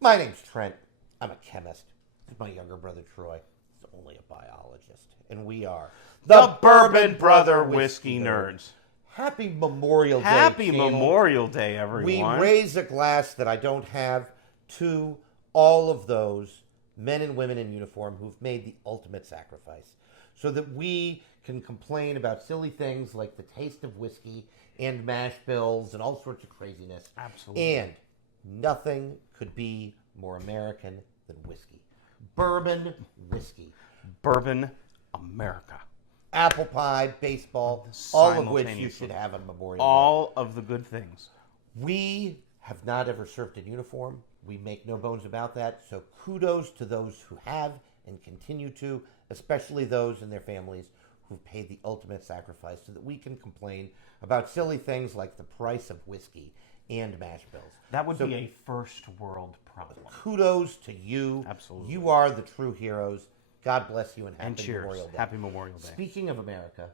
My name's Trent. I'm a chemist. This is my younger brother Troy. He's only a biologist. And we are The Bourbon Brother Whiskey Nerds. Happy Memorial Day. Happy channel. Memorial Day, everyone. We raise a glass that I don't have to all of those men and women in uniform who've made the ultimate sacrifice so that we can complain about silly things like the taste of whiskey and mash bills and all sorts of craziness. Absolutely. And nothing could be more American than whiskey. Bourbon whiskey. Bourbon America. Apple pie, baseball, all of which you should have on Memorial Day. All of the good things. We have not ever served in uniform. We make no bones about that. So kudos to those who have and continue to, especially those and their families who've paid the ultimate sacrifice so that we can complain about silly things like the price of whiskey and mash bills. That would be a first world problem. Kudos to you. Absolutely. You are the true heroes. God bless you and happy And cheers. Memorial Day. Happy Memorial Day. Speaking of America,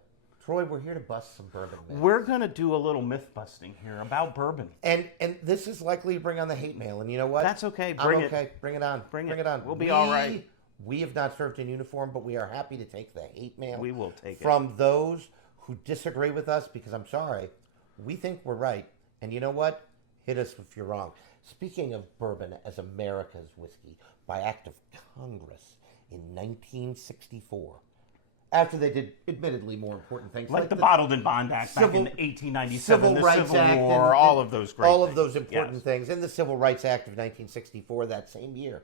Troy, we're here to bust some bourbon myths. We're going to do a little myth busting here about bourbon. And this is likely to bring on the hate mail. And you know what? That's okay. I'm okay. Bring it on. Bring it on. We'll be all right. We have not served in uniform, but we are happy to take the hate mail. We will take it. From those who disagree with us because I'm sorry, we think we're right. And you know what? Hit us if you're wrong. Speaking of bourbon as America's whiskey, by act of Congress in 1964, after they did admittedly more important things like the Bottled and Bond Act back in 1897, the Civil War, all of those great all things. of those important things, and the Civil Rights Act of 1964 that same year.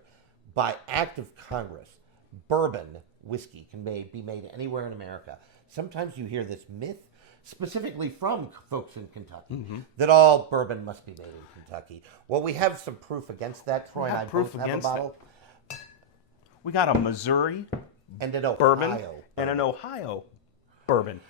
By act of Congress, bourbon whiskey can be made anywhere in America. Sometimes you hear this myth, specifically from folks in Kentucky, that all bourbon must be made in Kentucky. Well, we have some proof against that. Troy and I both have a bottle. We got a Missouri and an Ohio bourbon and an Ohio bourbon.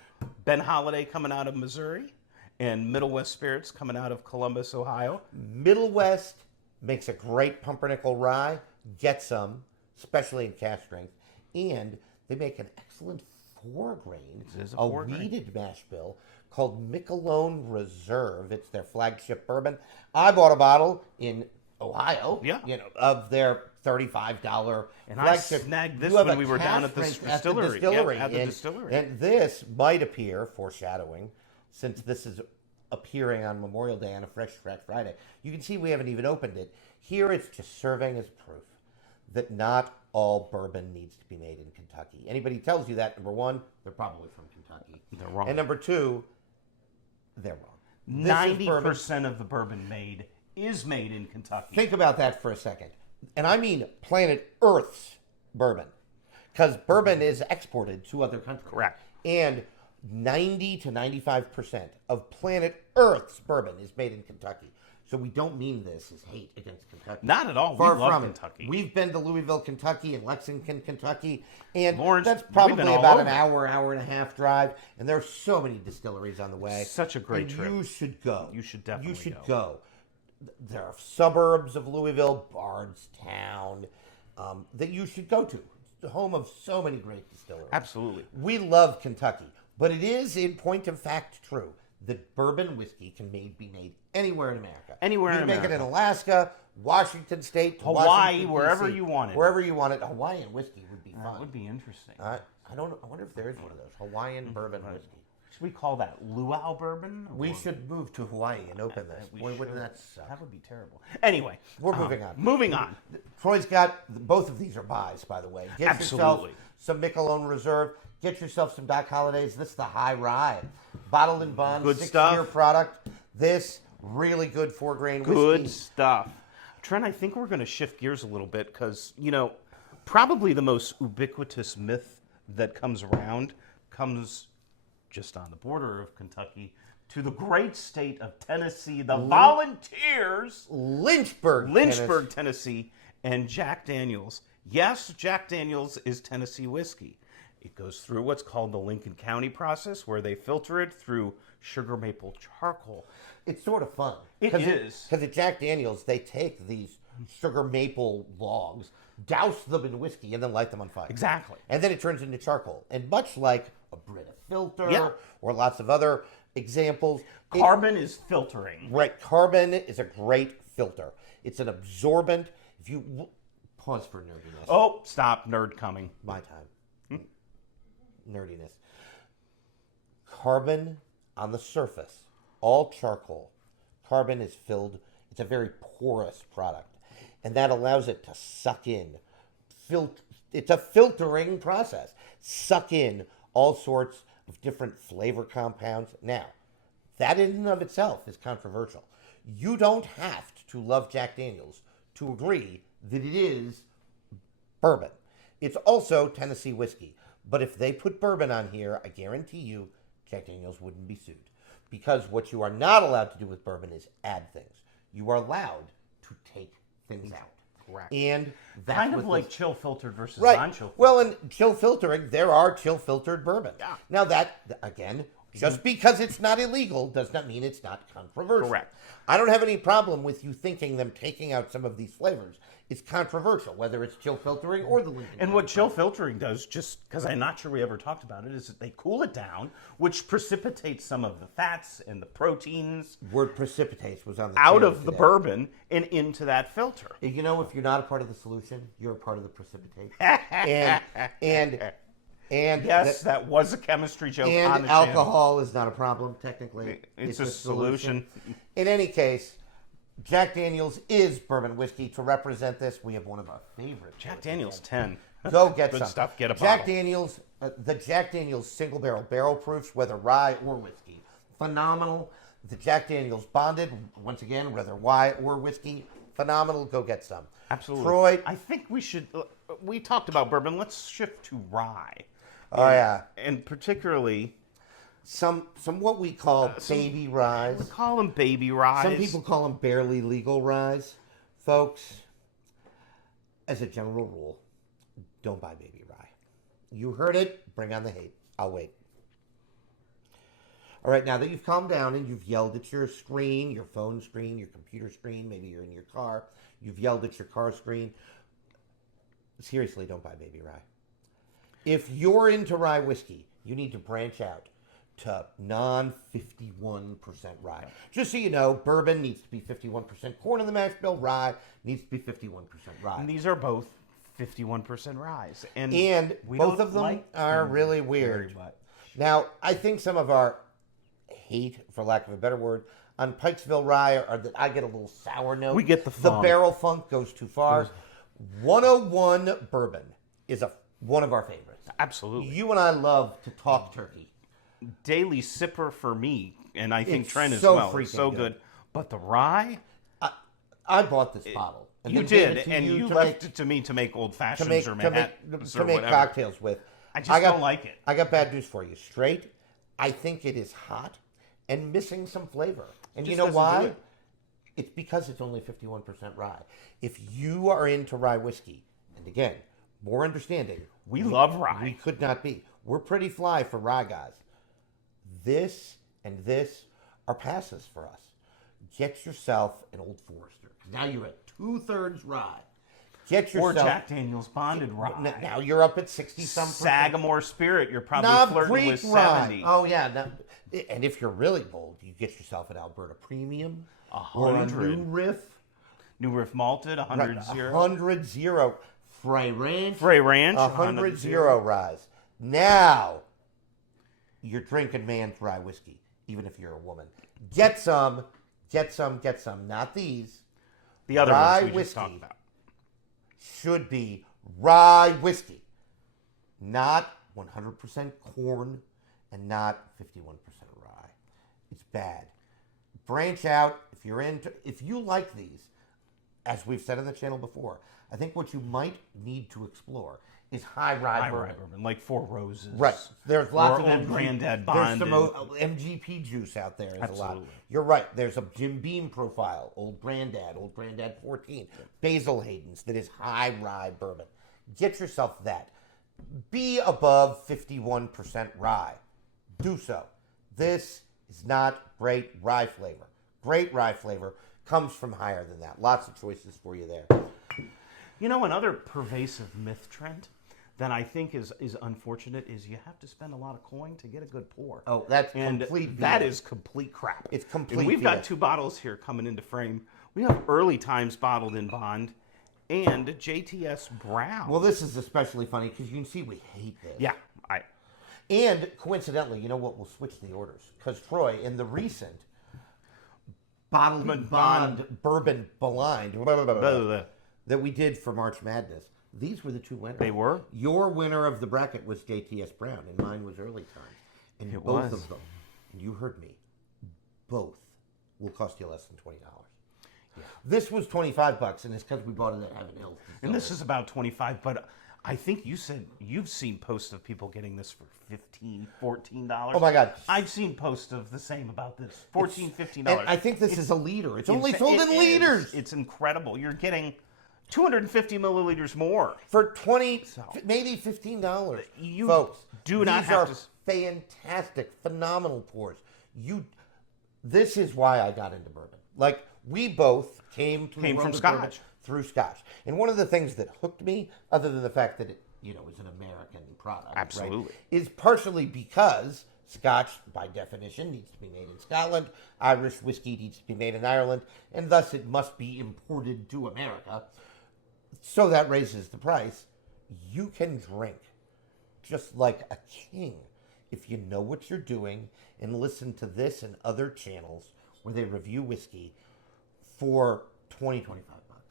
Ben Holiday coming out of Missouri and Middle West Spirits coming out of Columbus, Ohio. Middle West makes a great pumpernickel rye. Get some, especially in cask strength. And they make an excellent four-grain, a wheated mash bill called Miquelon Reserve. It's their flagship bourbon. I bought a bottle in Ohio, of their $35 and flagship. I snagged this when we were down at the distillery. At the distillery. And this might appear, foreshadowing, since this is appearing on Memorial Day on a Fresh Friday. You can see we haven't even opened it. Here it's just serving as proof that not all bourbon needs to be made in Kentucky. Anybody tells you that, number one, they're probably from Kentucky. They're wrong. And number two, they're wrong. 90% of the bourbon made is made in Kentucky. Think about that for a second. And I mean planet Earth's bourbon. Because bourbon is exported to other countries. Correct. And 90 to 95% of planet Earth's bourbon is made in Kentucky. So we don't mean this as hate against Kentucky. Not at all. Far we love from Kentucky. It. We've been to Louisville, Kentucky, and Lexington, Kentucky, and Lawrence, that's probably about an over. hour and a half drive. And there are so many distilleries on the way. Such a great trip. You should go. You should definitely You should go. There are suburbs of Louisville, Bardstown, that you should go to. It's the home of so many great distilleries. Absolutely. We love Kentucky, but it is, in point of fact, true that bourbon whiskey can be made anywhere in America. Anywhere in America. You can make it in Alaska, Washington State, Hawaii, Washington, wherever DC. you want it. Wherever you want it. Hawaiian whiskey would be fun. That would be interesting. I wonder if there is one of those. Hawaiian bourbon whiskey. Should we call that luau bourbon? We should move to Hawaii and open this. Boy, wouldn't that suck? That would be terrible. Anyway. We're moving on. Moving on. Troy's got, both of these are buys, by the way. Get Absolutely. yourself some Miquelon Reserve. Get yourself some Doc Holidays. This is the High Rye. Bottled and Bond, Good 6-year stuff. product. This, really good four-grain whiskey. Good stuff. Trent, I think we're going to shift gears a little bit because, probably the most ubiquitous myth that comes around comes just on the border of Kentucky to the great state of Tennessee, the Volunteers. Lynchburg, Tennessee, and Jack Daniels. Yes, Jack Daniels is Tennessee whiskey. It goes through what's called the Lincoln County process, where they filter it through sugar maple charcoal. It's sort of fun. It is. Because at Jack Daniels, they take these sugar maple logs, douse them in whiskey, and then light them on fire. Exactly. And then it turns into charcoal. And much like a Brita filter or lots of other examples. Carbon is filtering. Right. Carbon is a great filter. It's an absorbent. If you pause for nerdiness. Oh, stop, nerd coming. My time. Nerdiness. Carbon on the surface, all charcoal. Carbon is filled, it's a very porous product. And that allows it to suck in. It's a filtering process. Suck in all sorts of different flavor compounds. Now, that in and of itself is controversial. You don't have to love Jack Daniels to agree that it is bourbon. It's also Tennessee whiskey. But if they put bourbon on here, I guarantee you Jack Daniels wouldn't be sued. Because what you are not allowed to do with bourbon is add things. You are allowed to take things out. Correct. And that's Kind of what like this- chill filtered versus Right. non-chill. Well, in chill filtering, there are chill filtered bourbon. Yeah. Now that, again, just because it's not illegal does not mean it's not controversial. Correct. I don't have any problem with you thinking them taking out some of these flavors. It's controversial, whether it's chill filtering or the Lincoln. And what chill filtering does, just because I'm not sure we ever talked about it, is that they cool it down, which precipitates some of the fats and the proteins Word precipitates was on the out channel of the today. bourbon and into that filter. You know, if you're not a part of the solution, you're a part of the precipitation. and Yes, that was a chemistry joke on and the channel. alcohol is not a problem technically. It's a solution. In any case, Jack Daniels is bourbon whiskey. To represent this, we have one of our favorite. Jack Daniels 10. Go get Good some. stuff. Get a Jack bottle. Daniels, the Jack Daniels single barrel proofs, whether rye or whiskey, phenomenal. The Jack Daniels bonded, once again, whether rye or whiskey, phenomenal. Go get some. Absolutely. Troy. I think we should. We talked about bourbon. Let's shift to rye. Oh yeah, And particularly, some what we call baby ryes. we call them baby rye. Some people call them barely legal ryes. Folks, as a general rule, don't buy baby rye. You heard it. Bring on the hate. I'll wait. All right, now that you've calmed down and you've yelled at your screen, your phone screen, your computer screen, maybe you're in your car, you've yelled at your car screen, seriously, don't buy baby rye. If you're into rye whiskey, you need to branch out to non-51% rye. Just so you know, bourbon needs to be 51% corn in the mash bill. Rye needs to be 51% rye. And these are both 51% rye. And we both don't of them like are them really very weird. much. Now, I think some of our hate, for lack of a better word, on Pikesville rye are that I get a little sour note. We get the The funk. barrel funk goes too far. 101 bourbon is one of our favorites. Absolutely. You and I love to talk turkey. Daily sipper for me, and I think It's Trent as so well. It's freaking so good. good. But the rye, I bought this bottle. And you then gave did, it to and you to left make- it to me to make old to fashions make or to make Manhattans to or make whatever. cocktails with. I just don't like it. I got bad news for you. Straight, I think it is hot and missing some flavor. And you Just know doesn't do why? it. It's because it's only 51% rye. If you are into rye whiskey, and again, more understanding, We love rye. we could not be. We're pretty fly for rye guys. This and this are passes for us. Get yourself an Old Forester. Now you're at 2/3 rye. Get Or yourself. Jack Daniels bonded rye. Now you're up at 60-some%. Sagamore Spirit, you're probably Knob flirting Creek with rye. 70. Oh yeah, and if you're really bold, you get yourself an Alberta Premium or a 100. New Riff. New Riff Malted, 100 0. 100 Frey Ranch. Frey Ranch, 100 rise. Now you're drinking man's rye whiskey, even if you're a woman. Get some. Not these. The other Rye ones we just whiskey. talked about. Should be rye whiskey, not 100% corn and not 51% rye. It's bad. Branch out if you like these, as we've said on the channel before. I think what you might need to explore is high rye High bourbon. rye bourbon, like Four Roses. Right. There's lots Or of Old Granddad There's some bonded. MGP juice out there. There's a lot. Absolutely. You're right. There's a Jim Beam profile, Old Granddad 14, Basil Hayden's that is high rye bourbon. Get yourself that. Be above 51% rye. Do so. This is not great rye flavor. Great rye flavor comes from higher than that. Lots of choices for you there. You know, another pervasive myth trend that I think is unfortunate is you have to spend a lot of coin to get a good pour. Oh, that's and complete that BS. is complete crap. It's complete And we've got BS. 2 bottles here coming into frame. We have early times bottled in bond, and JTS Brown. Well, this is especially funny because you can see we hate this. Yeah, And coincidentally, you know what? We'll switch the orders because Troy, in the recent bottled bond bourbon blind that we did for March Madness, these were the two winners. They were? Your winner of the bracket was JTS Brown, and mine was Early Times. And both of them, and you heard me, both will cost you less than $20. Yeah. This was $25, and it's because we bought it at Heaven Hills. And this is about 25, but I think you said you've seen posts of people getting this for $15, $14. Oh my God! I've seen posts of the same about this, $14, $15. And I think this is a liter. It's only sold in liters. It's incredible. You're getting 250 milliliters more for $20, maybe $15. You folks, do not have to. Fantastic, phenomenal pours. This is why I got into bourbon. Like, we both came from Scotch. Through Scotch. And one of the things that hooked me, other than the fact that it, is an American product, absolutely, right, is partially because Scotch, by definition, needs to be made in Scotland. Irish whiskey needs to be made in Ireland, and thus it must be imported to America. So that raises the price. You can drink just like a king if you know what you're doing and listen to this and other channels where they review whiskey for $20, $25.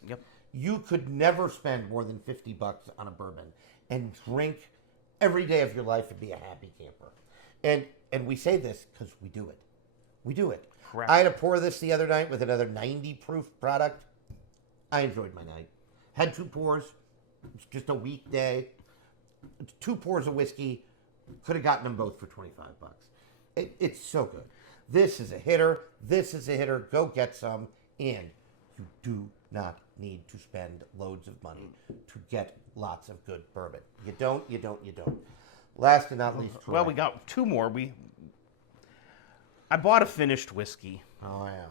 Yep. You could never spend more than $50 on a bourbon and drink every day of your life and be a happy camper. And we say this because we do it. We do it. Correct. I had to pour this the other night with another 90 proof product. I enjoyed my night. Had 2 pours. It's just a weekday. 2 pours of whiskey. Could have gotten them both for $25. It's so good. This is a hitter. This is a hitter. Go get some. And you do not need to spend loads of money to get lots of good bourbon. You don't. Last but not least, Troy. Well, we got 2 more. I bought a finished whiskey. Oh, yeah.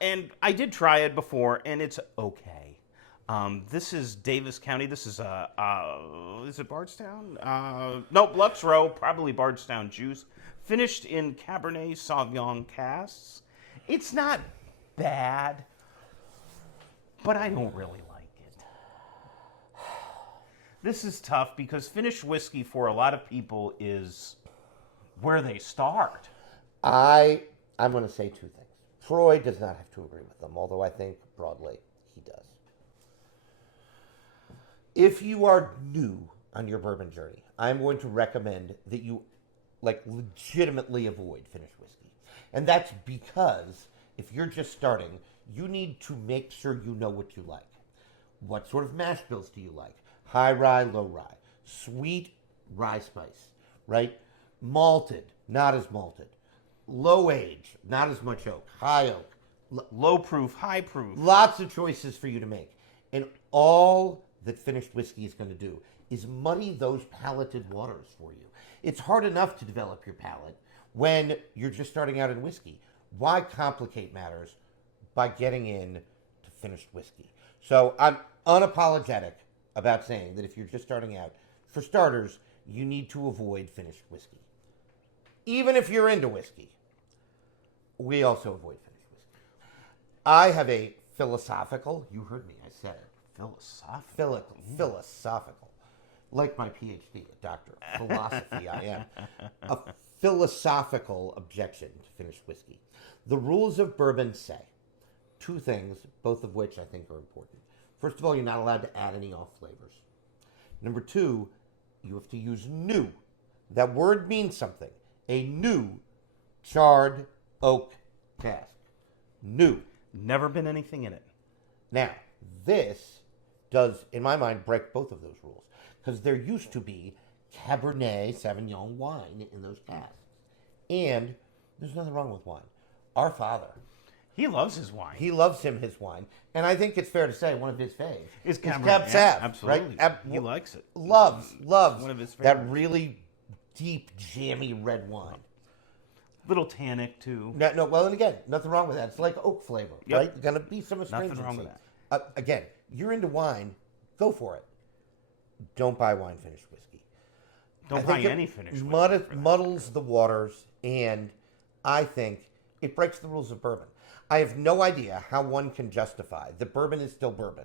And I did try it before, and it's okay. This is Davis County. This is is it Bardstown? Nope, Lux Row, probably Bardstown juice. Finished in Cabernet Sauvignon casks. It's not bad, but I don't really like it. This is tough because finished whiskey for a lot of people is where they start. I'm going to say 2 things. Troy does not have to agree with them, although I think broadly he does. If you are new on your bourbon journey, I'm going to recommend that you legitimately avoid finished whiskey. And that's because if you're just starting, you need to make sure you know what you like. What sort of mash bills do you like? High rye, low rye. Sweet, rye spice, right? Malted, not as malted. Low age, not as much oak. High oak. Low proof, high proof. Lots of choices for you to make. And all that finished whiskey is going to do is muddy those palated waters for you. It's hard enough to develop your palate when you're just starting out in whiskey. Why complicate matters by getting in to finished whiskey? So I'm unapologetic about saying that if you're just starting out, for starters, you need to avoid finished whiskey. Even if you're into whiskey, we also avoid finished whiskey. I have a philosophical, you heard me, I said it. Philosophical. Like my PhD, a doctor of philosophy I am. A philosophical objection to finished whiskey. The rules of bourbon say 2 things, both of which I think are important. First of all, you're not allowed to add any off flavors. Number 2, you have to use new. That word means something. A new charred oak cask. New. Never been anything in it. Now, this does, in my mind, break both of those rules. Because there used to be Cabernet Sauvignon wine in those casks. And there's nothing wrong with wine. Our father, he loves his wine. He loves his wine. And I think it's fair to say one of his faves is Cab Sav. Yeah, absolutely. Right? He likes it. Loves one of his favorites. That really deep, jammy red wine. Little tannic, too. No, well, and again, nothing wrong with that. It's like oak flavor, Yep. right? Going to be some astringency. Nothing wrong with that. Again, you're into wine, go for it. Don't buy wine finished whiskey. Don't buy any finished whiskey. Muddles the waters, and I think it breaks the rules of bourbon. I have no idea how one can justify that bourbon is still bourbon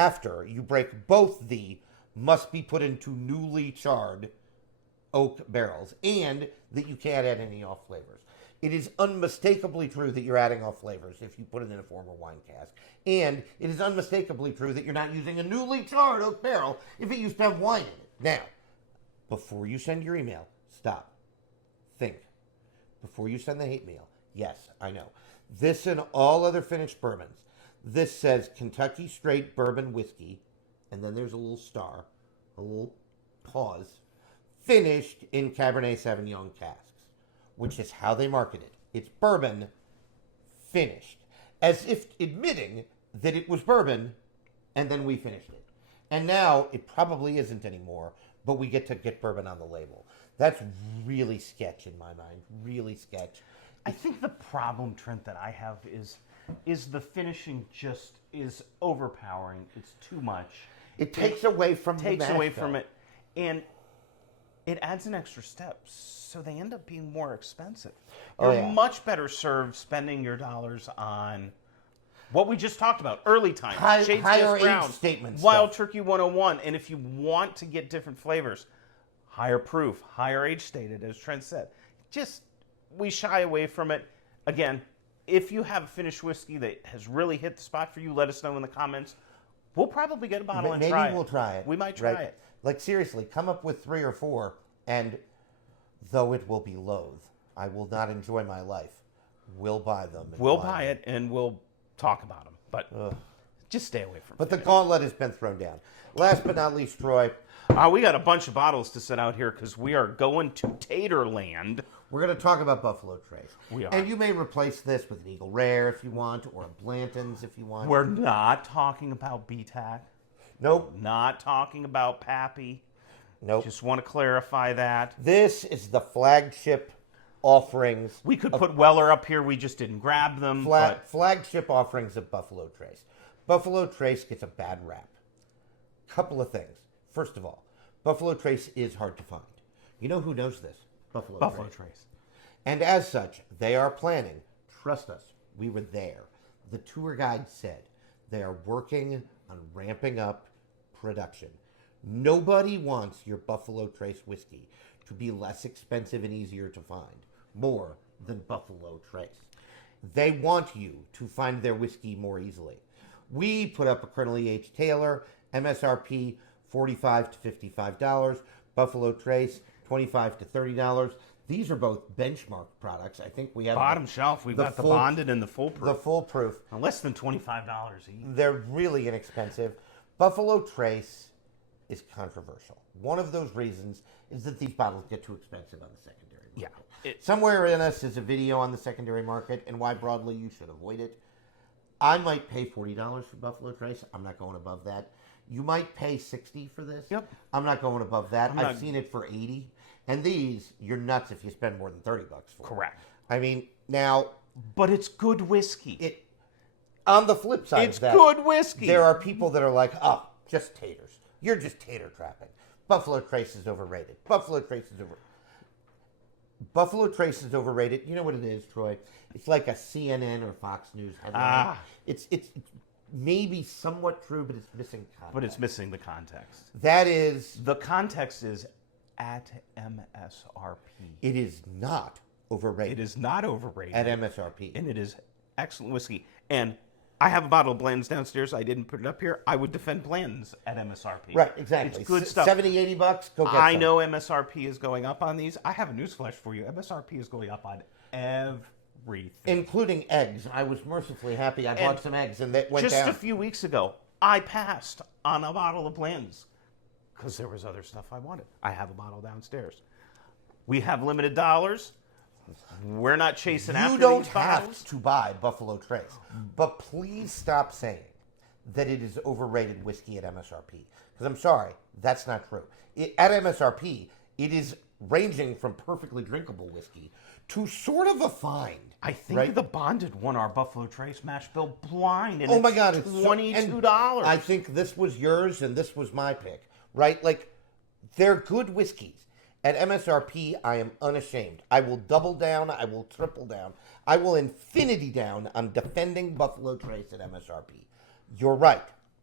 after you break both the must be put into newly charred oak barrels and that you can't add any off flavors. It is unmistakably true that you're adding off flavors if you put it in a former wine cask. And it is unmistakably true that you're not using a newly charred oak barrel if it used to have wine in it. Now, before you send your email, stop. Think. Before you send the hate mail. Yes, I know. This and all other finished bourbons. This says Kentucky Straight Bourbon Whiskey, and then there's a little star, a little pause, finished in Cabernet Sauvignon casks, which is how they market it. It's bourbon finished, as if admitting that it was bourbon, and then we finished it. And now it probably isn't anymore, but we get to get bourbon on the label. That's really sketch in my mind, really sketch. I think the problem, Trent, that I have is the finishing just is overpowering. It's too much. It takes away from the Takes mash away bill. from it, and it adds an extra step, so they end up being more expensive. Oh, You're yeah. much better served spending your dollars on what we just talked about, early times, Shades higher Gas Brown, age statement Wild stuff. Turkey 101, and if you want to get different flavors, higher proof, higher age stated, as Trent said. Just, we shy away from it. Again, if you have a finished whiskey that has really hit the spot for you, let us know in the comments. We'll probably get a bottle and Maybe try it. we'll try it. We might try right? it. Like, seriously, come up with 3 or 4, and though it will be loathe, I will not enjoy my life. We'll buy them. and We'll wine buy them. it and we'll talk about them. But just stay away from it. But the gauntlet has been thrown down. Last but not least, Troy, We got a bunch of bottles to set out here because we are going to Taterland. we're going to talk about Buffalo Trace. We are. And you may replace this with an Eagle Rare if you want, or a Blanton's if you want. We're not talking about BTAC. Nope. Not talking about Pappy. Nope. Just want to clarify that. This is the flagship offerings. We could put Weller up here. We just didn't grab them. but Flagship offerings of Buffalo Trace. Buffalo Trace gets a bad rap. Couple of things. First of all, Buffalo Trace is hard to find. You know who knows this? Buffalo Trace. And as such, they are planning. Trust us, we were there. The tour guide said they are working on ramping up production. Nobody wants your Buffalo Trace whiskey to be less expensive and easier to find, more than Buffalo Trace. They want you to find their whiskey more easily. We put up a Colonel E.H. Taylor, MSRP $45 to $55, Buffalo Trace $25 to $30. These are both benchmark products. I think we have Bottom shelf. We've got the full- bonded and the full proof. the full proof. Less than $25 each. They're really inexpensive. Buffalo Trace is controversial. One of those reasons is that these bottles get too expensive on the secondary market. Yeah. Somewhere in us is a video on the secondary market and why broadly you should avoid it. I might pay $40 for Buffalo Trace. I'm not going above that. You might pay $60 for this. Yep. I'm not going above that. I'm I've not- seen it for $80. And these, you're nuts if you spend more than $30 for. Correct. I mean, now, But it's good whiskey. on the flip side It's of that, good whiskey. there are people that are like, oh, just taters. You're just tater trapping. Buffalo Trace is overrated. Buffalo Trace is overrated. You know what it is, Troy? It's like a CNN or Fox News headline. It's maybe somewhat true, but it's missing context. But it's missing the context. That is, The context is at MSRP. it is not overrated It is not overrated. at MSRP. And it is excellent whiskey. And I have a bottle of Blanton's downstairs. I didn't put it up here. I would defend Blanton's at MSRP. Right, exactly. It's good stuff. $70, $80, go get I some. know MSRP is going up on these. I have a newsflash for you. MSRP is going up on everything. Including eggs. I was mercifully happy. I bought some eggs and that went Just down. a few weeks ago, I passed on a bottle of Blanton's because there was other stuff I wanted. I have a bottle downstairs. We have limited dollars. We're not chasing after You these don't have bottles. to buy Buffalo Trace, but please stop saying that it is overrated whiskey at MSRP. Because I'm sorry, that's not true. At MSRP, it is ranging from perfectly drinkable whiskey to sort of a find. I think right? the bonded won our Buffalo Trace mash bill blind, and Oh it's my God, it's $22. I think this was yours and this was my pick, right? Like, they're good whiskeys. At MSRP, I am unashamed. I will double down. I will triple down. I will infinity down on defending Buffalo Trace at MSRP. You're right.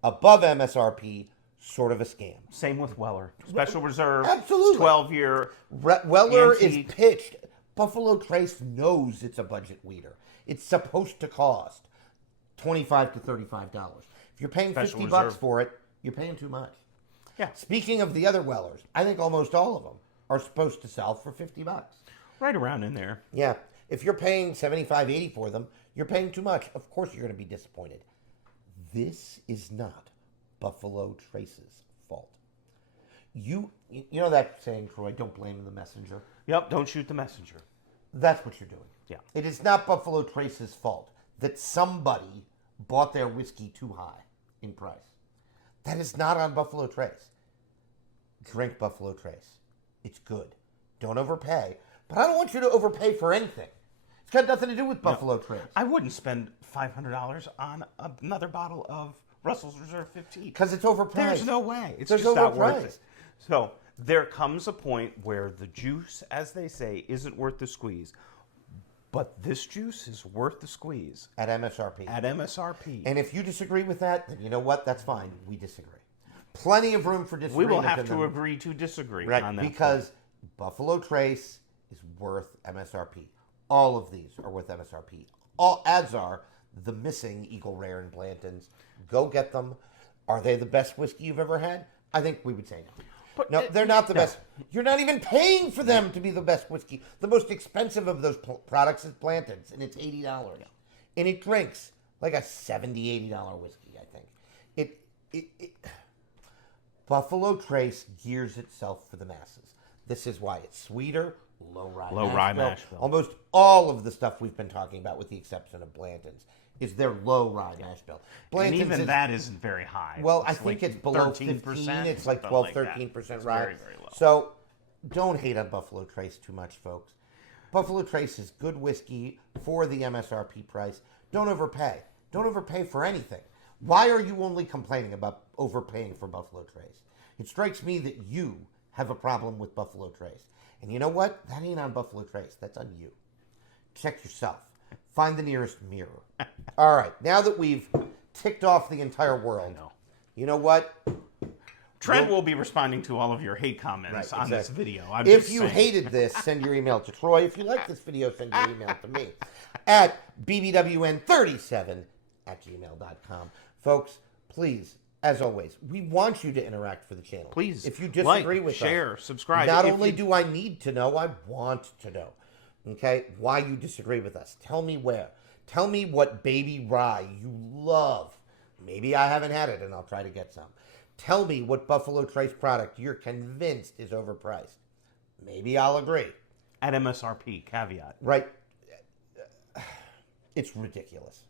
above MSRP, sort of a scam. Same with Weller. Special Reserve. Absolutely. 12-year. Weller is antique. pitched. Buffalo Trace knows it's a budget weeder. It's supposed to cost $25 to $35. If you're paying Special $50 Reserve. for it, you're paying too much. Yeah. Speaking of the other Wellers, I think almost all of them are supposed to sell for $50. Right around in there. Yeah. If you're paying $75, $80 for them, you're paying too much. Of course you're going to be disappointed. This is not Buffalo Trace's fault. You know that saying, Troy, don't blame the messenger? Yep, don't shoot the messenger. That's what you're doing. Yeah. It is not Buffalo Trace's fault that somebody bought their whiskey too high in price. That is not on Buffalo Trace. Drink Buffalo Trace. It's good. Don't overpay. But I don't want you to overpay for anything. It's got nothing to do with Buffalo Trace. I wouldn't spend $500 on another bottle of Russell's Reserve 15. Because it's overpriced. There's no way. It's There's just not worth overpriced. it. So there comes a point where the juice, as they say, isn't worth the squeeze. But this juice is worth the squeeze. At MSRP. At MSRP. And if you disagree with that, then you know what? That's fine. We disagree. Plenty of room for we disagreement. will have to agree to disagree Right, on that. because Buffalo Trace is worth MSRP. All of these are worth MSRP. All ads are the missing Eagle Rare and Blanton's. Go get them. Are they the best whiskey you've ever had? I think we would say no. But no, they're not the best. You're not even paying for them to be the best whiskey. The most expensive of those products is Blanton's, and it's $80. And it drinks like a $70, $80 whiskey, I think. Buffalo Trace gears itself for the masses. This is why it's sweeter, low rye mash bill. Almost all of the stuff we've been talking about, with the exception of Blanton's, is their low rye mash bill. And even that isn't very high. Well, I It's think like it's below 13%, 15. It's like something 12, like that. 13% It's rye. very, very low. So don't hate on Buffalo Trace too much, folks. Buffalo Trace is good whiskey for the MSRP price. Don't overpay. Don't overpay for anything. Why are you only complaining about overpaying for Buffalo Trace? It strikes me that you have a problem with Buffalo Trace. And you know what? That ain't on Buffalo Trace. That's on you. Check yourself. Find the nearest mirror. All right. Now that we've ticked off the entire world, you know what? Trent will be responding to all of your hate comments on this video. If you hated this, send your email to Troy. If you like this video, send your email to me at BBWN37@gmail.com. Folks, please, as always, we want you to interact for the channel. Please, if you disagree with us, share, subscribe. Not only do I need to know, I want to know. Okay, why you disagree with us? Tell me where. Tell me what baby rye you love. Maybe I haven't had it, and I'll try to get some. Tell me what Buffalo Trace product you're convinced is overpriced. Maybe I'll agree. At MSRP, caveat. Right. It's ridiculous.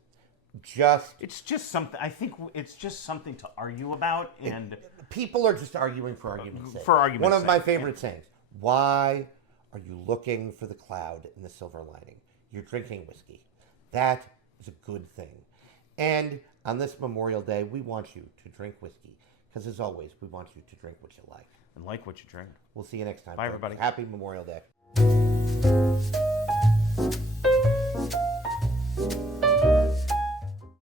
It's just something. I think it's just something to argue about, and people are just arguing for argument's sake. For argument's One of sake, my favorite sayings. Why are you looking for the cloud in the silver lining? You're drinking whiskey. That is a good thing. And on this Memorial Day, we want you to drink whiskey. Because as always, we want you to drink what you like. And like what you drink. We'll see you next time. Bye, everybody. Happy Memorial Day.